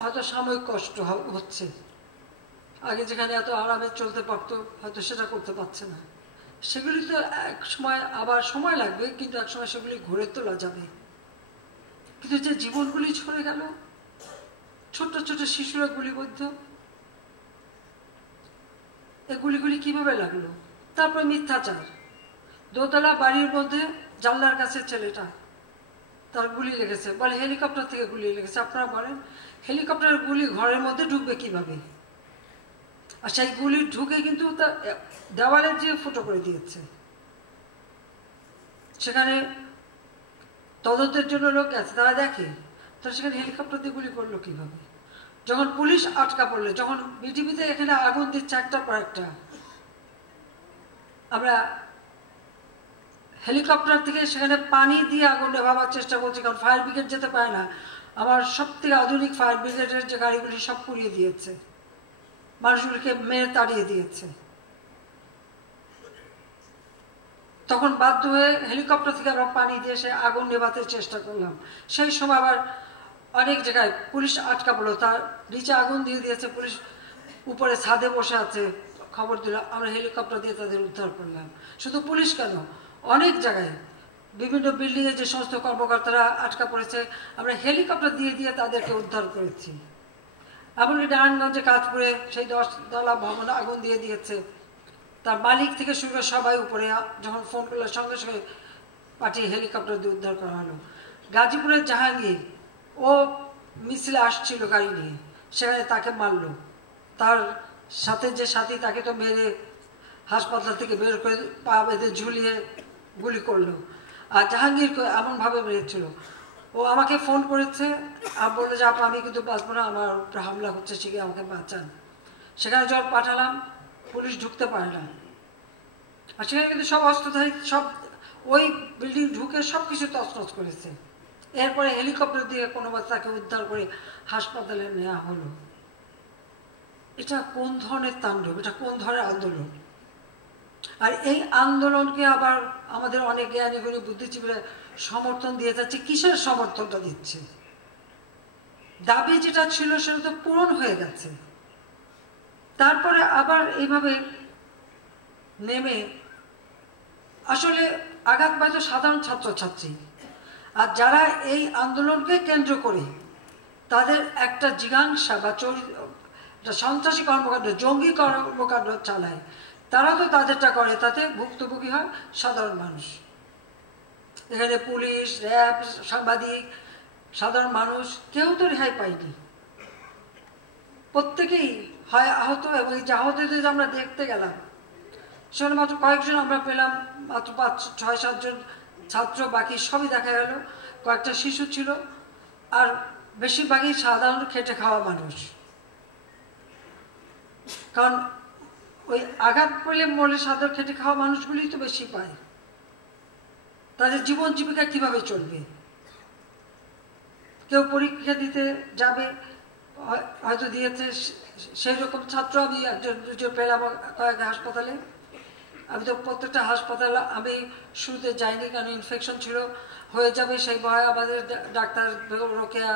হয়তো সাময়িক কষ্ট হচ্ছে, আগে যেখানে এত আরামে চলতে পারতো হয়তো সেটা করতে পারছে না। সেগুলি তো এক সময় আবার সময় লাগবে, কিন্তু এক সময় সেগুলি ঘুরে তোলা যাবে। কিন্তু যে জীবনগুলি ছড়ে গেল, ছোট্ট ছোট্ট শিশুরা গুলিবদ্ধ, এই গুলিগুলি কিভাবে লাগলো? তারপর মিথ্যাচার, দোতলা বাড়ির মধ্যে জানলার কাছে ছেলেটা তার গুলি লেগেছে, বলে হেলিকপ্টার থেকে গুলি লেগেছে। আপনারা বলেন হেলিকপ্টারের গুলি ঘরের মধ্যে ঢুকবে কিভাবে? আর সেই গুলি ঢুকে কিন্তু তার দেওয়ালে যে ফুটো করে দিয়েছে। সেখানে তদন্তের জন্য লোক আছে, তারা দেখে তারা সেখানে হেলিকপ্টার দিয়ে গুলি করলো কিভাবে? যখন পুলিশ আটকা পড়লো, যখন বিটিভিতে এখানে আগুন দিচ্ছে একটার পর একটা, আমরা হেলিকপ্টার থেকে সেখানে পানি দিয়ে আগুন নেভাবার চেষ্টা করছি, কারণ ফায়ার ব্রিগেড যেতে পারে না। আমার সব থেকে আধুনিক ফায়ার ব্রিগেডের যে গাড়িগুলি সব পুড়িয়ে দিয়েছে, মানুষগুলিকে মেরে তাড়িয়ে দিয়েছে। তখন বাধ্য হয়ে হেলিকপ্টার থেকে আমরা পানি দিয়ে সে আগুন নেভাতে চেষ্টা করলাম। সেই সময় আবার অনেক জায়গায় পুলিশ আটকা পড়লো, তার নিচে আগুন দিয়ে দিয়েছে, পুলিশ উপরে ছাদে বসে আছে, খবর দিল, আমরা হেলিকপ্টার দিয়ে তাদের উদ্ধার করলাম। শুধু পুলিশ কেন, অনেক জায়গায় বিভিন্ন বিল্ডিংয়ে যে সমস্ত কর্মকর্তারা আটকা পড়েছে, আমরা হেলিকপ্টার দিয়ে দিয়ে তাদেরকে উদ্ধার করেছি। এমনকি নারায়ণগঞ্জে কাজপুরে সেই 10 তলা ভবন আগুন দিয়ে দিয়েছে, তার মালিক থেকে শুরু করে সবাই উপরে, যখন ফোন করলো সঙ্গে সঙ্গে পাঠিয়ে হেলিকপ্টার দিয়ে উদ্ধার করা হলো। গাজীপুরের জাহাঙ্গীর, ও মিছিলে আসছিল গাড়ি নিয়ে, সেখানে তাকে মারলো, তার সাথে যে সাথী তাকে তো মেরে হাসপাতাল থেকে বের করে পা বেঁধে ঝুলিয়ে গুলি করলো। আর জাহাঙ্গীর এমনভাবে মেরেছিল, ও আমাকে ফোন করেছে আর বললো যে আপা আমি কিন্তু বাঁচবো না, আমার উপরে হামলা হচ্ছে, শিখে আমাকে বাঁচান। সেখানে যখন পাঠালাম, পুলিশ ঢুকতে পারে না। আর সেখানে কিন্তু সব অস্ত্রধারী, সব ওই বিল্ডিং ঢুকে সব কিছু তছনছ করেছে। এরপরে হেলিকপ্টার দিয়ে কোনোভাবে তাকে উদ্ধার করে হাসপাতালে নেওয়া হলো। এটা কোন ধরনের তাণ্ডব, এটা কোন ধরনের আন্দোলন? আর এই আন্দোলনকে আবার আমাদের অনেক জ্ঞানী গুণী বুদ্ধিজীবীরা সমর্থন দিয়ে যাচ্ছে। কিসের সমর্থনটা দিচ্ছে? দাবি যেটা ছিল সেটা তো পূরণ হয়ে গেছে, তারপরে আবার এইভাবে নেমে আসলে আঘাত পাইতো সাধারণ ছাত্রছাত্রী। আর যারা এই আন্দোলনকে কেন্দ্র করে তাদের একটা জিজ্ঞাসা বা সন্ত্রাসী কর্মকাণ্ড, জঙ্গি কর্মকাণ্ড চালায়, তারা তো তাদেরটা করে, তাতে ভুক্তভোগী হয় সাধারণ মানুষ। এখানে পুলিশ, র্যাব, সাংবাদিক, সাধারণ মানুষ কেউ তো রেহাই পায়নি। প্রত্যেকেই হয় আহত, এবং এই যে আহতদের আমরা দেখতে গেলাম, সেখানে মাত্র কয়েকজন আমরা পেলাম, মাত্র 5-6-7 জন ছাত্র, বাকি সবই দেখা গেল কয়েকটা শিশু ছিল, আর বেশিরভাগই সাধারণ খেটে খাওয়া মানুষ। কারণ ওই আঘাত পেলে মরলে সাধারণ খেটে খাওয়া মানুষগুলি তো বেশি পায়। তাদের জীবন জীবিকা কিভাবে চলবে? কেউ পরীক্ষা দিতে যাবে, হয়তো দিয়েছে, সেই রকম ছাত্র আমি 1-2 পেলাম কয়েক হাসপাতালে। আমি তো প্রত্যেকটা হাসপাতাল আমি শুরুতে যাইনি, কারণ ইনফেকশন ছিল, হয়ে যাবে সেই ভয়ে। আমাদের ডাক্তার বেগম রোকেয়া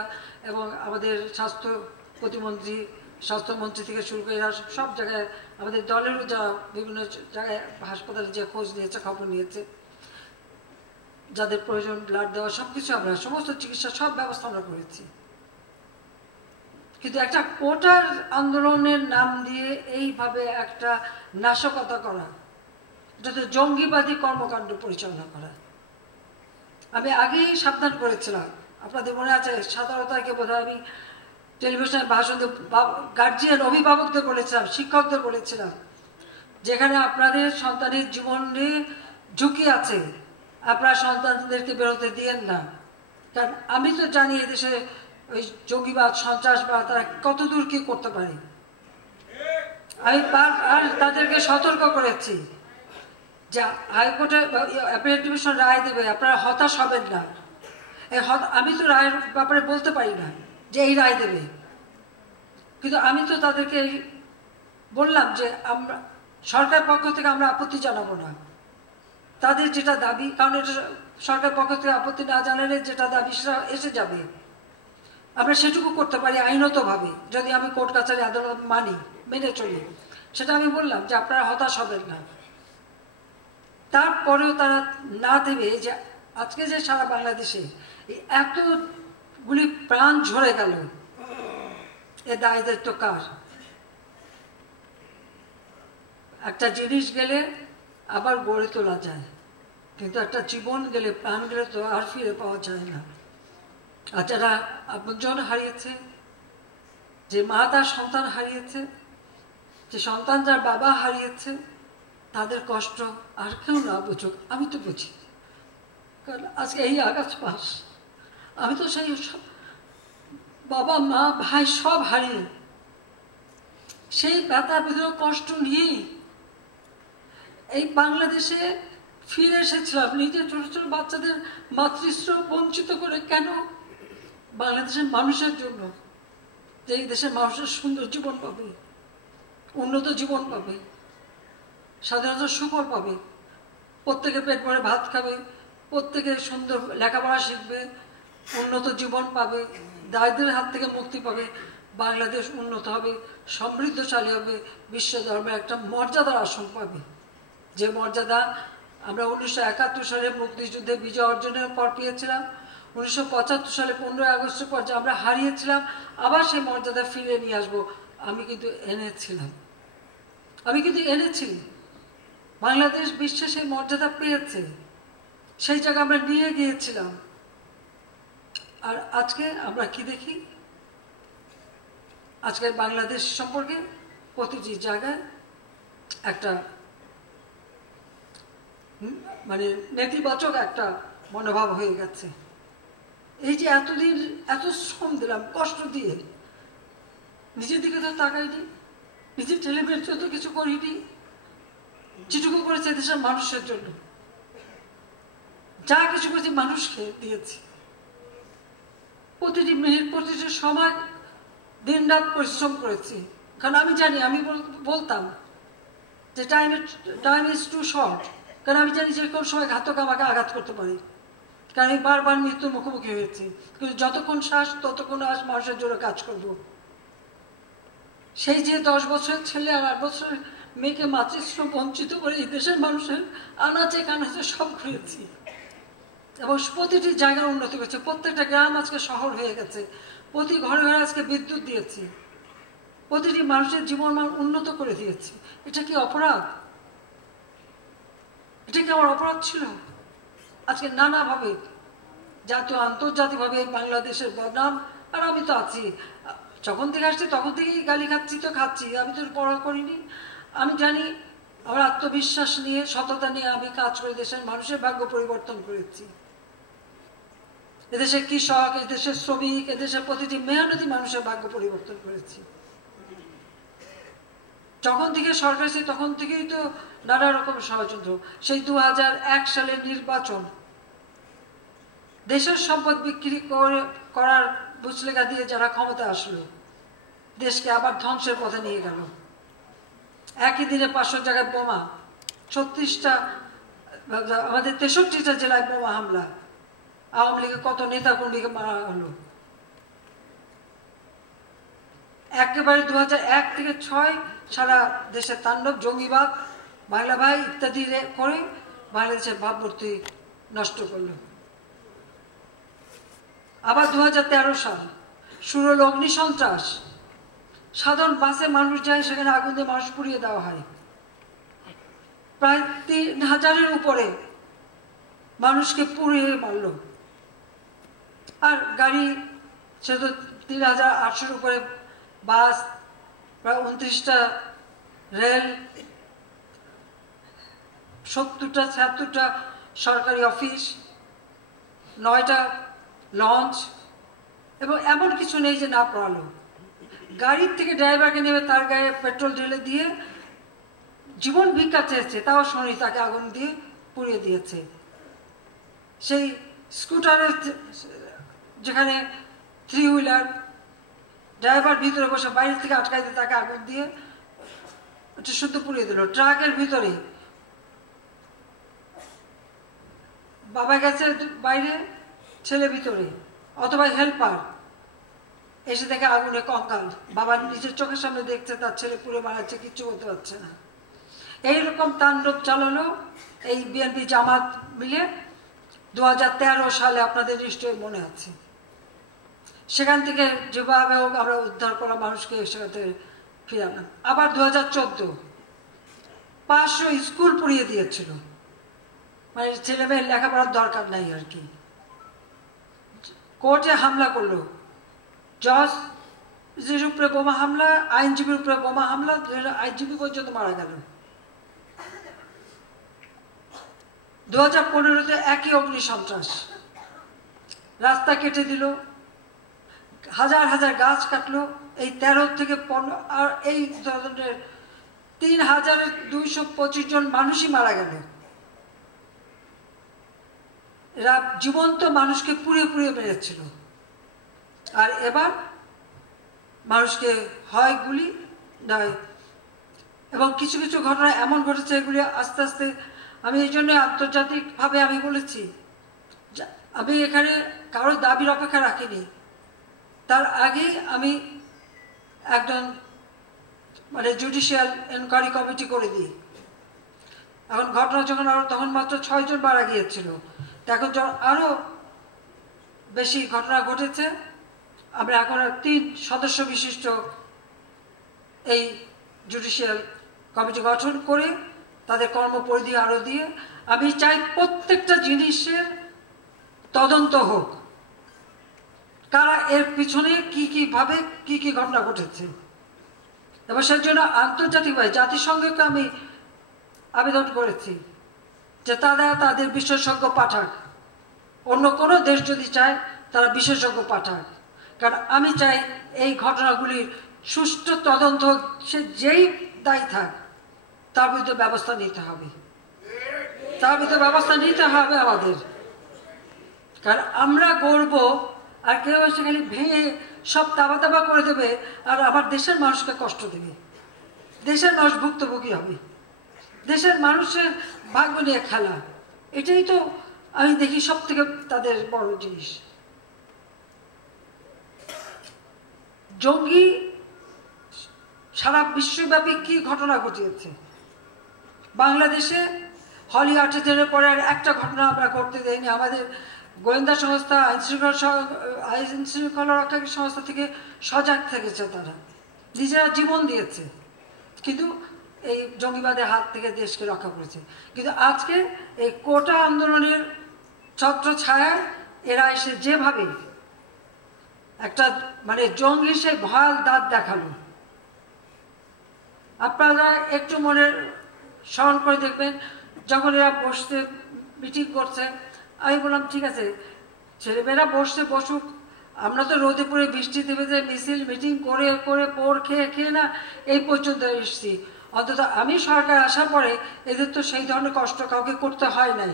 এবং আমাদের স্বাস্থ্য প্রতিমন্ত্রী, স্বাস্থ্যমন্ত্রী থেকে শুরু করে সব জায়গায়, আমাদের দলেরও যারা বিভিন্ন জায়গায় হাসপাতালে যে খোঁজ নিয়েছে, খবর নিয়েছে, যাদের প্রয়োজন ব্লাড দেওয়া, সব কিছু আমরা সমস্ত চিকিৎসা সব ব্যবস্থা আমরা করেছি। কিন্তু একটা কোটার আন্দোলনের নাম দিয়ে এইভাবে একটা নাশকতা করা, এটা তো জঙ্গিবাদী কর্মকাণ্ড পরিচালনা করা। আমি আগেই সাবধান করেছিলাম, আপনাদের মনে আছে 17 তারিখে বোধহয় আমি টেলিভিশনে ভাষণ দিয়ে গার্জিয়ান, অভিভাবকদের বলেছিলাম, শিক্ষকদের বলেছিলাম, যেখানে আপনাদের সন্তানের জীবন নিয়ে ঝুঁকি আছে, আপনারা সন্তানদেরকে বেরোতে দিয়েন না। কারণ আমি তো জানি এদেশে ওই জঙ্গিবাদ, সন্ত্রাসবাদ তারা কত দূর কি করতে পারে। আমি আর তাদেরকে সতর্ক করেছি যে হাইকোর্টে অ্যাপিলেট ডিভিশন রায় দেবে, আপনারা হতাশ হবেন না। আমি তো রায়ের ব্যাপারে বলতে পারি না যে এই রায় দেবে, কিন্তু আমি তো তাদেরকে বললাম যে আমরা সরকার পক্ষ থেকে আমরা আপত্তি জানাবো না, তাদের যেটা দাবি, কারণ এটা সরকার পক্ষ থেকে আপত্তি না জানালে যেটা দাবি সেটা এসে যাবে। আমরা সেটুকু করতে পারি আইনতভাবে, যদি আমি কোর্ট কাছারি আদালত মেনে চলি। সেটা আমি বললাম যে আপনারা হতাশ হবেন না। তারপরেও তারা না দেবে যে আজকে যে সারা বাংলাদেশে এতগুলি প্রাণ ঝরে গেল, এ দায় দায়িত্ব কার? একটা জিনিস গেলে আবার গড়ে তোলা যায়, কিন্তু একটা জীবন গেলে, প্রাণ গেলে তো আর ফিরে পাওয়া যায় না। আর যারা আপনজন হারিয়েছে, যে মা তার সন্তান হারিয়েছে, যে সন্তান যার বাবা হারিয়েছে, তাদের কষ্ট আর কেউ না বুঝুক, আমি তো বুঝি। কারণ আজকে এই আগস্ট মাস আমি তো সেই বাবা মা ভাই সব হারিয়ে সেই ব্যথা বিধ কষ্ট নিয়েই এই বাংলাদেশে ফিরে এসেছিলাম। নিজের ছোট ছোট বাচ্চাদের মাতৃশ্রম বঞ্চিত করে, কেন? বাংলাদেশের মানুষের জন্য, যে এই দেশের মানুষের সুন্দর জীবন পাবে, উন্নত জীবন পাবে, স্বাধীনতা সুফল পাবে, প্রত্যেকে পেট ভরে ভাত খাবে, প্রত্যেকে সুন্দর লেখাপড়া শিখবে, উন্নত জীবন পাবে, দারিদ্রের হাত থেকে মুক্তি পাবে, বাংলাদেশ উন্নত হবে, সমৃদ্ধশালী হবে, বিশ্ব ধর্মের একটা মর্যাদার আসন পাবে। যে মর্যাদা আমরা 1971 সালে মুক্তিযুদ্ধে বিজয় অর্জনের পর পেয়েছিলাম, 1975 সালে 15ই আগস্টের পর যে আমরা হারিয়েছিলাম, আবার সেই মর্যাদা ফিরে নিয়ে আসবো। আমি কিন্তু এনেছি। বাংলাদেশ বিশ্বে সেই মর্যাদা পেয়েছে, সেই জায়গা আমরা নিয়ে গিয়েছিলাম। আর আজকে আমরা কি দেখি? আজকে বাংলাদেশ সম্পর্কে প্রতিটি জায়গায় একটা মানে নেতিবাচক একটা মনোভাব হয়ে গেছে। এই যে এতদিন এত শ্রম দিলাম, কষ্ট দিয়ে, নিজের দিকে তো তাকাইনি, নিজের ছেলেমেয়ের জন্য কিছু করিনি, যেটুকু করেছে দেশের মানুষের জন্য, যা কিছু করেছি মানুষকে দিয়েছি। প্রতিটি মিনিট, প্রতিটি সময়, দিন রাত পরিশ্রম করেছি। কারণ আমি জানি, আমি বলতাম যে টাইম ইজ টু শর্ট, কারণ আমি জানি যে কোন সময় ঘাতক আমাকে আঘাত করতে পারে। কারণ আমি বারবার মৃত্যুর মুখোমুখি হয়েছি, কিন্তু যতক্ষণ শ্বাস ততক্ষণ মানুষের জন্য কাজ করব। সেই যে 10 বছরের ছেলে আর 8 বছরের মেয়েকে মাতৃশ্রম বঞ্চিত করে এই দেশের মানুষের আনাচে কানাচে সব ঘুরেছি, এবং প্রতিটি জায়গার উন্নতি করেছে। প্রত্যেকটা গ্রাম আজকে শহর হয়ে গেছে, প্রতি ঘরে ঘরে আজকে বিদ্যুৎ দিয়েছি, প্রতিটি মানুষের জীবনমান উন্নত করে দিয়েছি। এটা কি অপরাধ? এটা কি আমার অপরাধ ছিল? আজকে নানাভাবে জাতীয় আন্তর্জাতিকভাবে বাংলাদেশের বদনাম, আর আমি তো আছি। যখন থেকে আসছি তখন থেকেই গালি খাচ্ছি। আমি তো পড়া করিনি। আমি জানি, আমার আত্মবিশ্বাস নিয়ে, সততা নিয়ে আমি কাজ করে দেশের মানুষের ভাগ্য পরিবর্তন করেছি। এদেশের কৃষক, এদেশের শ্রমিক, এদেশের প্রতিটি মেহনতি মানুষের ভাগ্য পরিবর্তন করেছি। যখন থেকে সরকার এসে তখন থেকেই তো নানা রকম ষড়যন্ত্র। সেই 2001 সালের নির্বাচন, দেশের সম্পদ বিক্রি করার বুঝলেখা দিয়ে যারা ক্ষমতা আসলো, দেশকে আবার ধ্বংসের পথে নিয়ে গেল। একই দিনে 500 জায়গায় বোমা, 36টা, আমাদের 63টা জেলায় বোমা হামলা, আওয়ামী লীগের কত নেতা কর্মীকে মারা হলো। একেবারে 2001 থেকে 6 সারা দেশে তাণ্ডব, জঙ্গিবাদ, বাংলা ভাই ইত্যাদি করে বাংলাদেশের ভাবমূর্তি নষ্ট করলো। আবার 2013 সাল শুরু হলো অগ্নিসন্ত্রাস। সাধারণ বাসে মানুষ যায়, সেখানে আগুন দিয়ে মানুষ পুড়িয়ে দেওয়া হয়। প্রায় 3000-এর উপরে মানুষকে পুড়িয়ে মারল। আর গাড়ি, সে তো 3800-এর উপরে বাস, প্রায় 29টা রেল, 70-76টা সরকারি অফিস, 9টা লঞ্চ, এবং এমন কিছু নেই যে না পড়ালো। গাড়ির থেকে ড্রাইভারকে নেমে তার গায়ে পেট্রোল ঢেলে দিয়ে জীবন ভিক্ষা চেয়েছে, তাও শুনি তাকে আগুন দিয়ে পুড়িয়ে দিয়েছে। সেই স্কুটারের যেখানে 3 হুইলার, ড্রাইভার ভিতরে বসে বাইরে থেকে আটকাইতে তাকে আগুন দিয়ে একটু শুদ্ধ পুড়িয়ে দিল। ট্রাকের ভিতরে বাবা গেছে বাইরে, ছেলে ভিতরে, অথবা হেল্পার, এসে দেখে আগুনে কঙ্কাল, বাবা নিজের চোখের সামনে দেখছে তার ছেলে পুড়ে মারাচ্ছে, কিচ্ছু করতে পারছে না। এইরকম তাণ্ডব চালালো এই বিএনপি জামাত মিলে 2013 সালে, আপনাদের নিশ্চয়ই মনে আছে। সেখান থেকে যেভাবে হোক আমরা উদ্ধার করা মানুষকে সেখান থেকে ফিরালাম। আবার 2014 500 স্কুল পুড়িয়ে দিয়েছিল, মানে ছেলে মেয়ের লেখাপড়ার দরকার নাই আর কি। কোর্টে হামলা করলো, জজের উপরে বোমা হামলা, আইনজীবীর উপরে বোমা হামলা, আইনজীবী পর্যন্ত মারা গেল। 2015-তে একই অগ্নি সন্ত্রাস, রাস্তা কেটে দিল, হাজার হাজার গাছ কাটলো। এই 13 থেকে 15 আর এই ধরনের 3225 জন মানুষই মারা গেল। এরা জীবন্ত মানুষকে পুড়িয়ে পুড়িয়ে মেরেছিল। আর এবার মানুষকে হয় গুলি নয়, এবং কিছু কিছু ঘটনা এমন ঘটেছে এগুলি আস্তে আস্তে, আমি এই জন্য আন্তর্জাতিকভাবে আমি বলেছি, আমি এখানে কারোর দাবির অপেক্ষা রাখিনি। তার আগেই আমি একজন মানে জুডিশিয়াল এনকোয়ারি কমিটি করে দিই। এখন ঘটনা যখন আরো, তখন মাত্র 6 জন মারা গিয়েছিল, এখন যখন আরো বেশি ঘটনা ঘটেছে, আমরা এখন 3 সদস্য বিশিষ্ট এই জুডিশিয়াল কমিটি গঠন করে তাদের কর্মপরিধি আরো দিয়ে, আমি চাই প্রত্যেকটা জিনিসের তদন্ত হোক, কারা এর পিছনে কি ভাবে কি ঘটনা ঘটেছে। এবং সেই জন্য আন্তর্জাতিকভাবে জাতিসংঘকে আমি আবেদন করেছি যে তারা তাদের বিশেষজ্ঞ পাঠাক, অন্য কোনো দেশ যদি চায় তারা বিশেষজ্ঞ পাঠাক। কারণ আমি চাই এই ঘটনাগুলির সুষ্ঠু তদন্ত, সে যেই দায়ী থাক তার বিরুদ্ধে ব্যবস্থা নিতে হবে, তার বিরুদ্ধে ব্যবস্থা নিতে হবে আমাদের। কারণ আমরা গড়ব আর কেউ সেখানে ভেঙে সব তাবা তাবা করে দেবে, আর আমার দেশের মানুষকে কষ্ট দেবে, দেশের মানুষ ভুক্তভোগী হবে, দেশের মানুষের ভাগ্য নিয়ে খেলা। এটাই তো আমি দেখি সব থেকে তাদের বড় জিনিস। জঙ্গি সারা বিশ্বব্যাপী কি ঘটনা ঘটিয়েছে, বাংলাদেশে হলি আর্টিজানের পরে আর একটা ঘটনা আমরা করতে দেয়নি। আমাদের গোয়েন্দা সংস্থা, আইন শৃঙ্খলা রক্ষাকারী সংস্থা থেকে সজাগ থেকেছে, তারা নিজেরা জীবন দিয়েছে, কিন্তু এই জঙ্গিবাদের হাত থেকে দেশকে রক্ষা করেছে। কিন্তু আজকে এই কোটা আন্দোলনের ছত্র ছায়ায় এরা এসে যেভাবে একটা মানে জঙ্গি সে ভয়াল দাঁত দেখালো, আপনারা একটু মনে স্মরণ করে দেখবেন, যখন এরা বসতে মিটিং করছে, আমি বললাম ঠিক আছে ছেলেমেয়েরা বসুক, আমরা তো রোদে পড়ে বৃষ্টি দেবে যে মিছিল মিটিং করে করে পোড় খেয়ে না এই পর্যন্ত এসছি। অন্তত আমি সরকার আসার পরে এদের তো সেই ধরনের কষ্ট কাউকে করতে হয় নাই।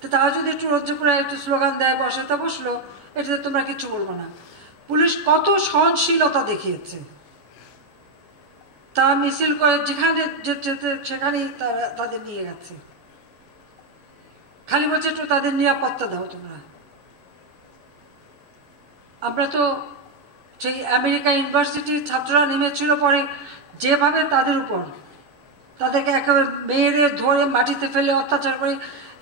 তো তারা যদি একটু রোদ্রে পড়ে একটু স্লোগান দেয়, বসে, তা বসলো, এটাতে তোমরা কিছু বলবো না। পুলিশ কত সহনশীলতা দেখিয়েছে, তারা মিছিল করে যেখানে যেতে সেখানেই তারা তাদের নিয়ে গেছে, খালি বলছে একটু তাদের নিরাপত্তা দাও তোমরা। আমরা তো সেই আমেরিকা ইউনিভার্সিটির ছাত্ররা নেমেছিল পরে, যেভাবে তাদের উপর তাদেরকে একেবারে মেয়েরে ধরে মাটিতে ফেলে অত্যাচার করে,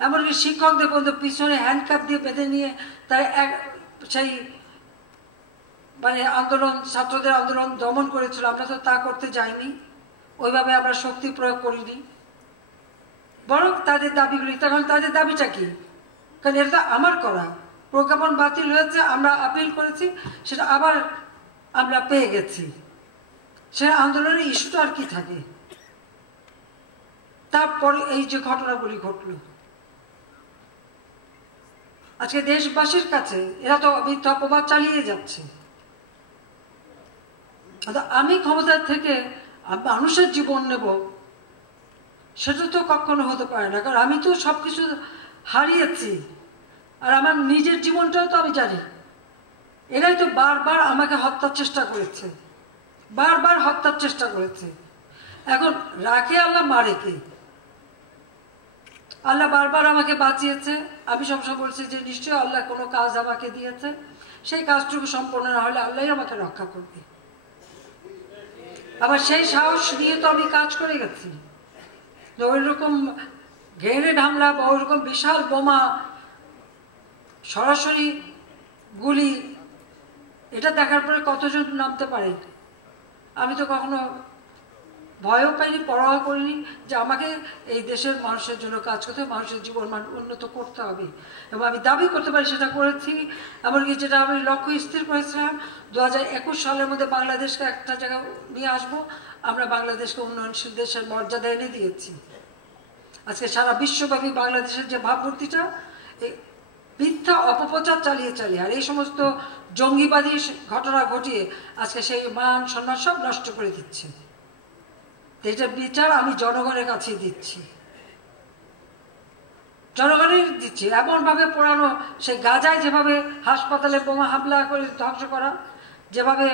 এমনকি শিক্ষকদের পর্যন্ত পিছনে হ্যান্ডকাপ দিয়ে বেঁধে নিয়ে তারা সেই মানে আন্দোলন, ছাত্রদের আন্দোলন দমন করেছিল। আমরা তো তা করতে যাইনি, ওইভাবে আমরা শক্তি প্রয়োগ করিনি, বরং তাদের দাবিগুলি, তখন তাদের দাবিটা কি? কারণ এটা আমার করা, প্রজ্ঞাপন বাতিল হয়েছে, আমরা আপিল করেছি, সেটা আবার আমরা পেয়ে গেছি, সে আন্দোলনের ইস্যুটা আর কি থাকে। তারপরে এই যে ঘটনাগুলি ঘটল, আজকে দেশবাসীর কাছে এরা তো মিথ্যা অপবাদ চালিয়ে যাচ্ছে। আমি ক্ষমতার থেকে মানুষের জীবন নেব, সেটা তো কখনো হতে পারে না, কারণ আমি তো সবকিছু হারিয়েছি, আর আমার নিজের জীবনটাও তো আমি জানি। এরাই তো বারবার আমাকে হত্যার চেষ্টা করেছে, বারবার হত্যার চেষ্টা করেছে। এখন রাখে আল্লাহ, মারে কে? আল্লাহ বারবার আমাকে বাঁচিয়েছে। আমি সবসময় বলছি যে নিশ্চয়ই আল্লাহ কোনো কাজ আমাকে দিয়েছে, সেই কাজটুকু সম্পন্ন না হলে আল্লাহই আমাকে রক্ষা করবে। আবার সেই সাহস নিয়ে তো আমি কাজ করে গেছি। ওই রকম গ্রেনেড হামলা বা ওইরকম বিশাল বোমা, সরাসরি গুলি, এটা দেখার পরে কতজন নামতে পারে? আমি তো কখনো ভয়ও পাইনি, পরোয়া করিনি যে আমাকে এই দেশের মানুষের জন্য কাজ করতে হবে, মানুষের জীবন মান উন্নত করতে হবে। এবং আমি দাবি করতে পারি সেটা করেছি। এমনকি যেটা আমি লক্ষ্য স্থির করেছিলাম 2021 সালের মধ্যে বাংলাদেশকে একটা জায়গায় নিয়ে আসবো, আমরা বাংলাদেশকে উন্নয়নশীল দেশের মর্যাদা এনে দিয়েছি। আজকে সারা বিশ্বব্যাপী বাংলাদেশের যে ভাবমূর্তিটা মিথ্যা অপপ্রচার চালিয়ে আর এই সমস্ত জঙ্গিবাদী ঘটনা ঘটিয়ে আজকে সেই মান সম্মান সব নষ্ট করে দিচ্ছে। এটার বিচার আমি জনগণের কাছে দিচ্ছি, জনগণের দিচ্ছি। এমনভাবে পোড়ানো, সেই গাজায় যেভাবে হাসপাতালে বোমা হামলা করে ধ্বংস করা, যেভাবে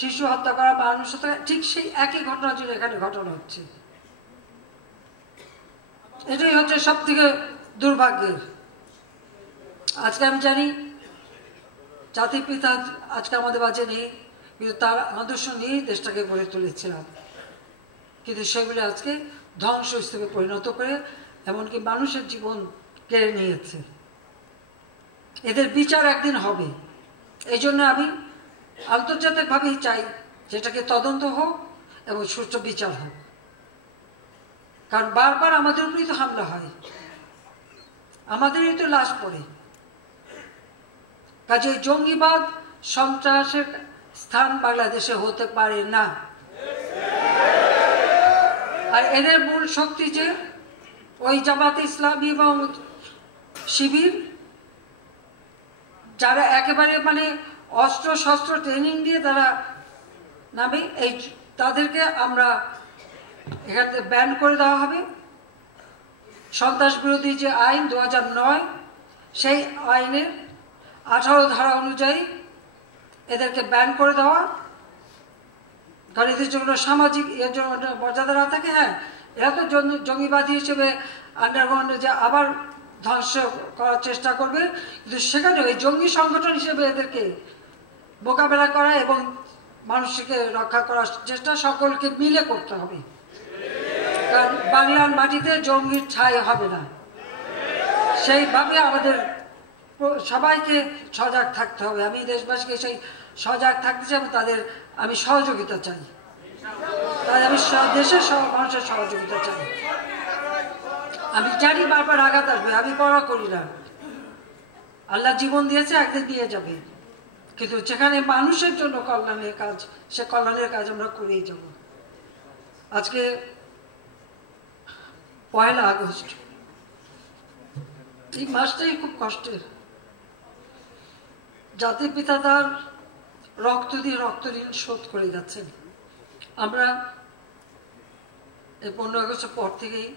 শিশু হত্যা করা, মানুষ হত্যা, ঠিক সেই একই ঘটনার জন্য এখানে ঘটনা হচ্ছে। এটাই হচ্ছে সব থেকে দুর্ভাগ্যের। আজকে আমি জানি জাতির পিতা আজকে আমাদের মাঝে নেই, কিন্তু তার আদর্শ নিয়েই দেশটাকে গড়ে তুলেছিলাম। কিন্তু সেগুলি আজকে ধ্বংসস্তূপে পরিণত করে এমনকি মানুষের জীবন কেড়ে নিয়েছে। এদের বিচার একদিন হবে। এই জন্য আমি আন্তর্জাতিকভাবেই চাই যেটাকে তদন্ত হোক এবং সুষ্ঠু বিচার হোক। কারণ বারবার আমাদের উপরেই তো হামলা হয়, আমাদেরই তো লাশ পড়ে। কাজে জঙ্গিবাদ সন্ত্রাসের স্থান বাংলাদেশে হতে পারে না। আর এদের মূল শক্তি যে ওই জামাতে ইসলামী এবং শিবির, যারা একেবারে মানে অস্ত্র শস্ত্র ট্রেনিং দিয়ে তারা নামে, এই তাদেরকে আমরা এখানে ব্যান করে দেওয়া হবে। সন্ত্রাস বিরোধী যে আইন 2009, সেই আইনের 18 ধারা অনুযায়ী এদেরকে ব্যান করে দেওয়া। কারণ এদের জন্য সামাজিক এর জন্য মর্যাদা না থাকে। হ্যাঁ, এরা তো জঙ্গিবাদী হিসেবে আন্ডারগ্রাউন্ডে যে আবার ধ্বংস করার চেষ্টা করবে, কিন্তু সেখানে ওই জঙ্গি সংগঠন হিসেবে এদেরকে মোকাবেলা করা এবং মানুষকে রক্ষা করার চেষ্টা সকলকে মিলে করতে হবে। কারণ বাংলার মাটিতে জঙ্গির ঠাঁই হবে না। সেইভাবে আমাদের সবাইকে সজাগ থাকতে হবে। আমি দেশবাসীকে সেই সজাগ থাকতে চাই এবং তাদের আমি সহযোগিতা চাই। তাই আমি দেশের মানুষের সহযোগিতা চাই। আমি জানি বারবার আঘাত আসবে, আমি পরোয়া করি না। আল্লাহ জীবন দিয়েছে, একদিন দিয়ে যাবে। কিন্তু যেখানে মানুষের জন্য কল্যাণের কাজ, সে কল্যাণের কাজ আমরা করেই যাব। আজকে 1 আগস্ট, এই মাসটাই খুব কষ্টের। জাতির পিতা তার রক্ত দিয়ে রক্ত ঋণ শোধ করে যাচ্ছেন। আমরা এই 15 আগস্টের পর থেকেই,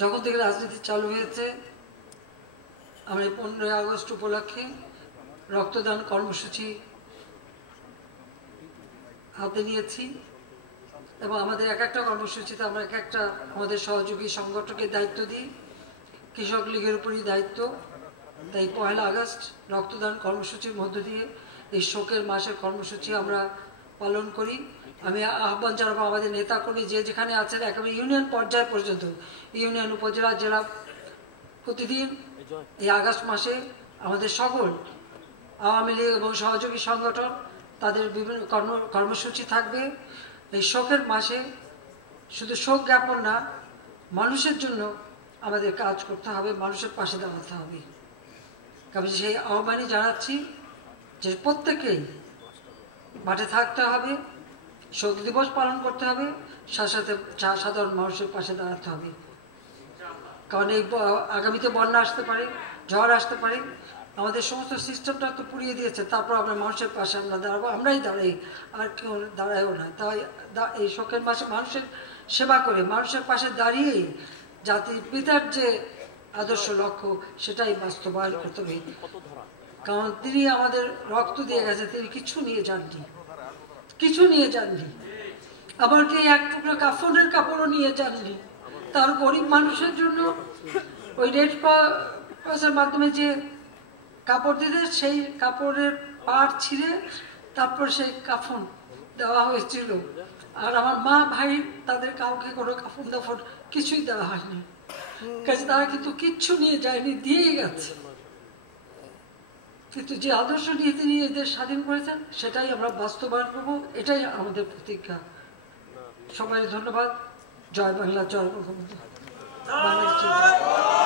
যখন থেকে রাজনীতি চালু হয়েছে, আমরা এই 15 আগস্ট উপলক্ষে রক্তদান কর্মসূচি হাতে নিয়েছি এবং আমাদের এক একটা কর্মসূচিতে আমরা এক একটা আমাদের সহযোগী সংগঠনকে দায়িত্ব দিই। কৃষক লীগের উপরই দায়িত্ব। তাই 1 আগস্ট রক্তদান কর্মসূচির মধ্য দিয়ে এই শোকের মাসের কর্মসূচি আমরা পালন করি। আমি আহ্বান জানাবো আমাদের নেতাকর্মী যে যেখানে আছেন, একেবারে ইউনিয়ন পর্যায় পর্যন্ত, ইউনিয়ন, উপজেলা, জেলা, প্রতিদিন এই আগস্ট মাসে আমাদের সকল আওয়ামী লীগ এবং সহযোগী সংগঠন তাদের বিভিন্ন কর্মসূচি থাকবে। এই শোকের মাসে শুধু শোক জ্ঞাপন না, মানুষের জন্য আমাদের কাজ করতে হবে, মানুষের পাশে দাঁড়াতে হবে। কারণ সেই আহ্বানই জানাচ্ছি যে প্রত্যেকেই মাঠে থাকতে হবে, শোক দিবস পালন করতে হবে, সাথে সাথে সাধারণ মানুষের পাশে দাঁড়াতে হবে। কারণ এই আগামীতে বন্যা আসতে পারে, ঝড় আসতে পারে, আমাদের সমস্ত সিস্টেমটা তো পুড়িয়ে দিয়েছে। তারপর আমরা মানুষের পাশে আমরা দাঁড়াবো, আমরাই দাঁড়াই, আর কেউ দাঁড়ায়ও না। তাই এই শোকের মাসে মানুষের সেবা করে, মানুষের পাশে দাঁড়িয়েই জাতির পিতার যে আদর্শ লক্ষ্য সেটাই বাস্তবায়ন করতে হবে। কারণ তিনি আমাদের রক্ত দিয়ে গেছে, তিনি কিছু নিয়ে যাননি, কিছু নিয়ে যাননি। এমনকি এক টুকরো কাফনের কাপড়ও নিয়ে যাননি। তার গরিব মানুষের জন্য ওই রেড ক্রসের মাধ্যমে যে কাপড় দিতে সেই কাপড়ের পাড় ছিঁড়ে তারপর সেই কাফন দেওয়া হয়েছিল। আর আমার মা ভাই তাদের কাউকে কোনো কাফন দাফন কিছুই দেওয়া হয়নি, কাজে তারা কিন্তু কিচ্ছু নিয়ে যায়নি, দিয়েই গেছে। কিন্তু যে আদর্শ নিয়ে তিনি এদের স্বাধীন করেছেন সেটাই আমরা বাস্তবায়ন করবো, এটাই আমাদের প্রতিজ্ঞা। সবাই ধন্যবাদ। জয় বাংলা, জয় বঙ্গবন্ধু। বাংলাদেশ।